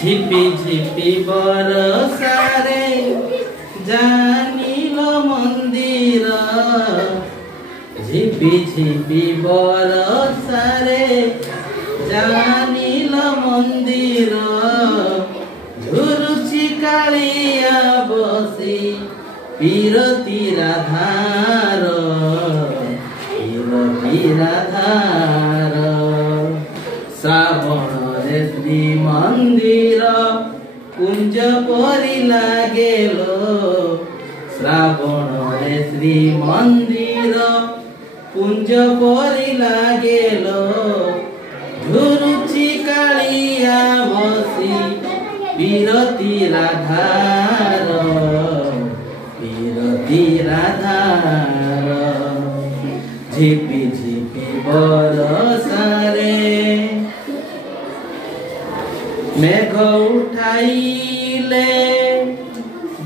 झिपी झिपी बरसारे जानिल मंदिर झिपी झिपी बरसारे जानिल मंदिर झुरुची कालिया बसी पीरती राधार पीरती राधार श्रावण रे श्री मंदिर कुंज परी लागेलो श्रावण रे श्री मंदिर कुंज परी लागेलो झुरुची कालिया बसी पीरती राधार पीरती राधार झिपी झिपी बरसारे मेघ उठाइले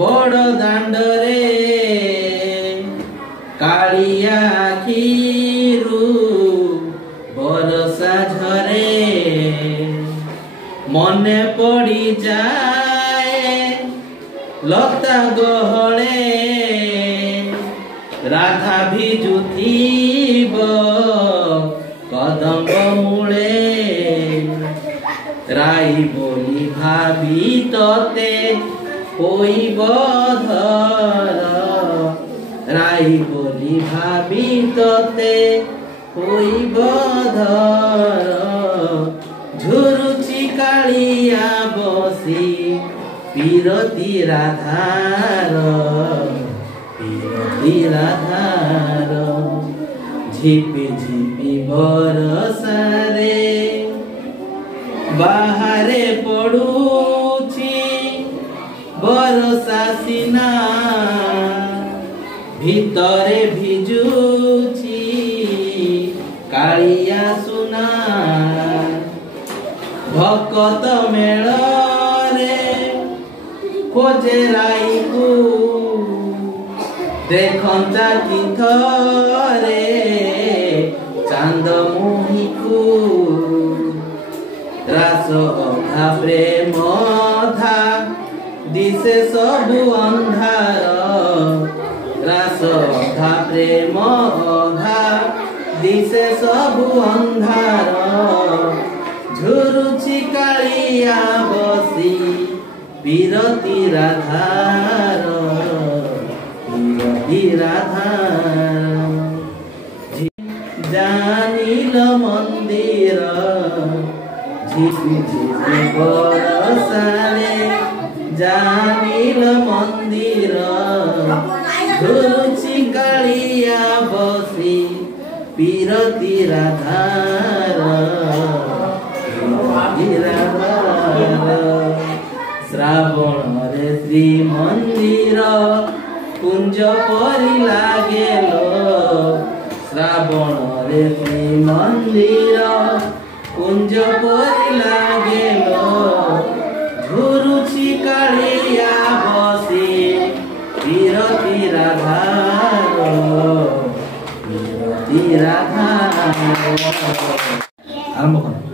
बड़ दांडरे कालिया आखिरु बरसा झरे मने पड़ी जाए लता गहले राधा भिजुथिब कदम्ब मूले राई बोली भाभी तते होइब धर राई बोली भाभी तते होइब धर झुरुची कालिया बसी पीरती राधार पीरती राधार झिपी झिपी बरसारे बाहरे पड़ुची बरसा सिना भितरे भिजुची कालिया सुना भकत मेल रे खोजे राई को देखंता की थरे चांद मुही को रास अधा प्रेम धा दिसे सबु अंधार रास अधा प्रेम अधा दिसे सबु अंधार झुरुची कालिया बसी पीरती राधार पीरती राधार जानिल मंदिर झिपी झिपी बरसारे जानिल मंदिर झुरुची कालिया बसी पीरती राधार श्रावण रे श्री मंदिर कुंज परी लागेलो श्रावण रे श्री मंदिर कुंज परी लागेलो झुरुची कालिया बसी पीरती राधार पीरती राधार आरंभ कर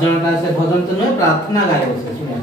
भजनटा से भजन तो नुहे प्रार्थना गाइब से सुने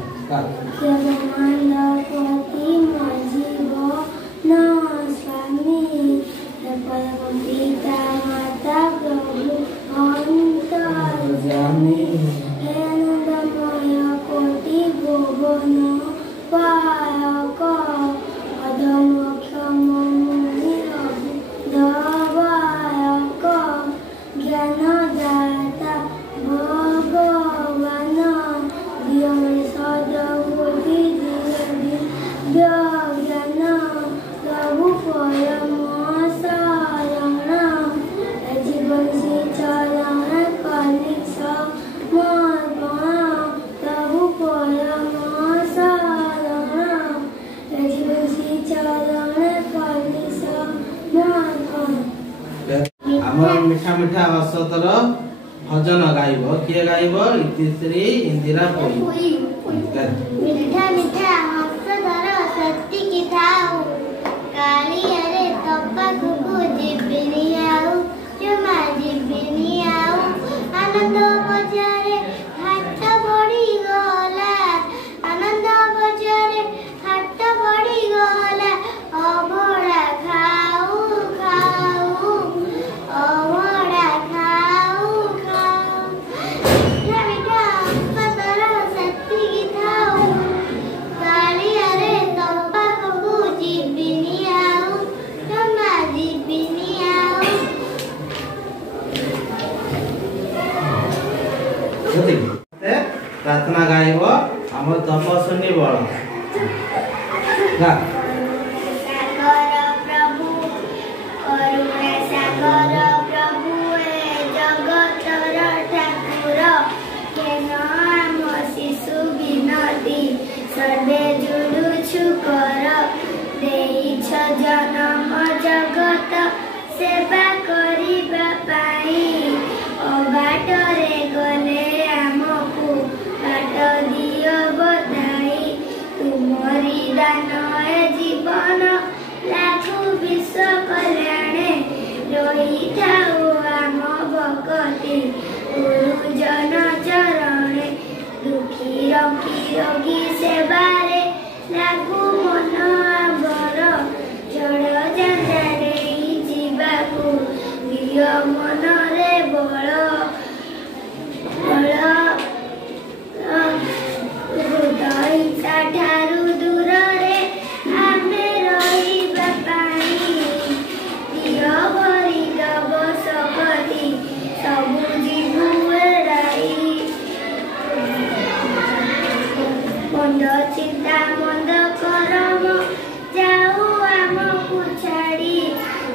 मीठा मीठा हसतर भजन गाइब किए गाइब इतिश्री इंदिरा पोई मीठा मीठा हसतर सत्ती की थाऊ काली अरे तप्पा कुकु जिबिनी आऊ जुमा जिबिनी आऊ आनंद बजारे हाथ बड़ी गला आनंद बजारे हाथ बड़ी गला अबड़ा खाऊ खाऊ अबड़ा खाऊ खाऊ मीठा मीठा हसतर सत्ती की थाऊ काली अरे तप्पा कुकु जिबिनी आऊ जुमा जिबिनी आऊ प्रार्थना गाइब आम तपस्वी बल सागर प्रभु करुणा सागर प्रभु हे जगतर ठाकुर केन आम शिशु विनती सर्वे जुड़ुछु कर देइछ जन्म जगत सेवा करिबा पाई अबाटरे गले आमकु बाट दियो बधाई तुमरी दान ए जीवन लाखु विश्व कल्याणे रही थाओ आम भक्ति गुरुजन चरणे दुखी रखी रोगी सेवारे लागु मन आबर जड़ जांजारे जीवाकु दियो मनरे बल हृदय ठारू दूरे आमे रहिबा पाई दियो भरी दब सकती सबु जीवु एड़ाई मंद चिंता मंद करम जाऊ आमकु छाड़ी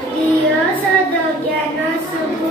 दियो सद ज्ञान सुख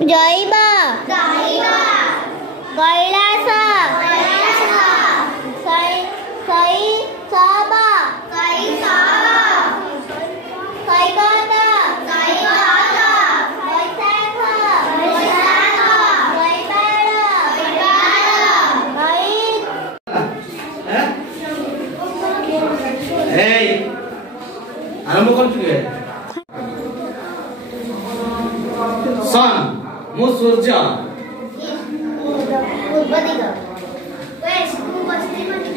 जैव कैलास शैशव कैकट आरंभ कर चुके सन मु सूर्य पूर्व दिग वेस्ट मु पश्चिम दिग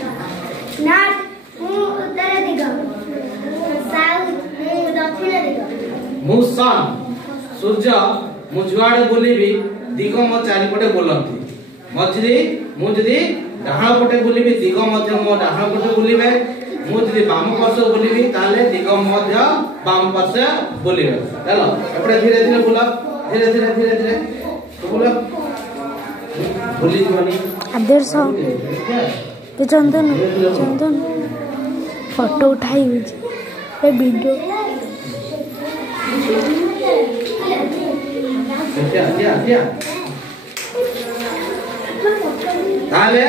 नॉर्थ मु उत्तर दिग साउथ मु दक्षिण दिग मु सन सूर्य मु जुआडे बुलिबी दिग मो चारिपटे बुलंती मझिरी मु जदी डाहाण पटे बुलिबी दिग मध्य मो डाहाण पटे बुलिबे मु जदी बाम पार्श्व बुलिबी ताले दिग मध्य बाम पार्श्व बुलिबे चलो एपटे धीरे धीरे बुला धीरे धीरे धीरे धीरे बुला बुली जवानी आदर्श ये चंदन चंदन फोटो उठाई हुई ये वीडियो ताले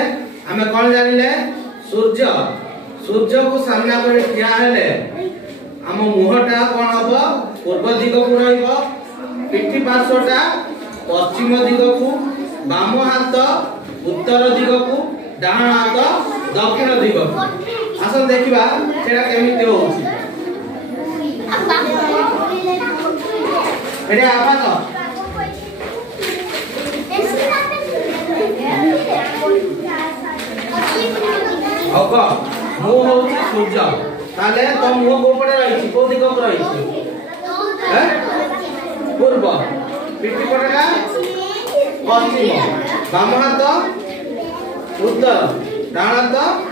हमें कौन जानिले सूर्य सूर्य को सामना करे ठिया हेले हम मुहटा कोन हबो पूर्व दिग को रहइबो पिठी पार्श्वटा पश्चिम दिग को बाम हाथ उत्तर दिग को डाहाण हाथ दक्षिण दिग को आसन देखिबा सेडा केमिते होउची एडे आबा तो अब मु होउची सूर्य ताले तो मु को पड़े रही को दिग को रही हैं पूर्व पिठी पड़ेगा पश्चिम बाम हाथ उत्तर डाहाण हाथ